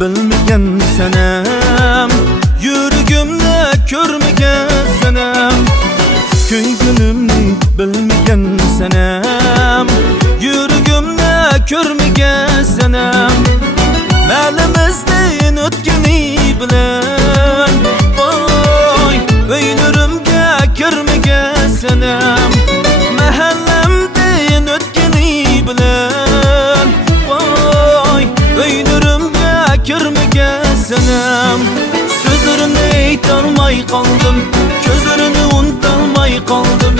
Bilmegen senem, yürgümde körmegen senem. Köygünümni bilmegen senem, yürgümde körmegen senem. Məlimizden ötkeni bilen, vay, öynürümge kirmegen senem. Mahallemden ötkeni bilen, vay, öynürümge kirmegen senem. Sözlerini aytolmay kaldım, gözlerini unutolmay kaldım.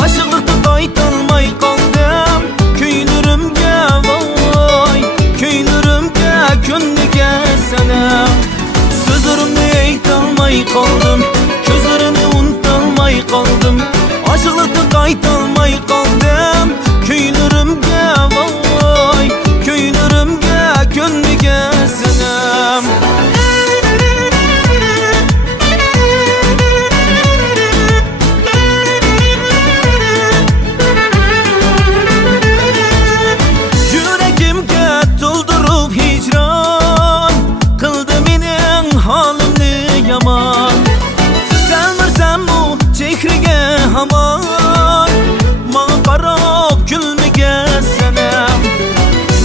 Aşıklıkta qaytolmay kaldım. Köylürümge vay, köylürümge könmegen senem. Sözlerini aytolmay kaldım, gözlerini unutolmay kaldım. Aşıklıkta qaytolmay kaldım. Köylürümge vay, köylürümge könmegen senem. Yüreğimge doldurup hicran, kıldı menin halimni yaman. Selmirsem bu çehrige haman, bana qarab gülmegen senem.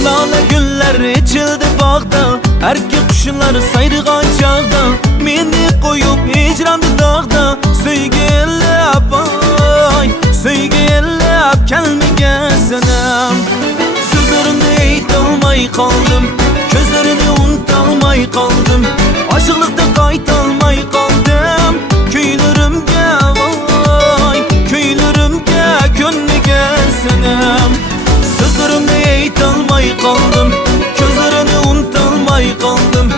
Lale güller içildi bağda, erkek kuşlar sayrıgan çağda. Meni koyup hicrandı dağda, söygü ellep ay, söygü ellep gelmegen senem. Sözlerini aytolmay kaldım, gözlerini unutolmay kaldım. Aşıklıkta qaytolmay kaldım. Köylürümge vay, köylürümge könmegen senem. Sözlerini aytolmay kaldım, gözlerini unutolmay kaldım.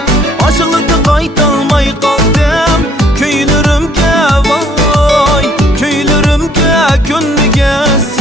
Aşıklıkta qaytolmay kaldım. Köylürümge vay, köylürümge könmegen senem.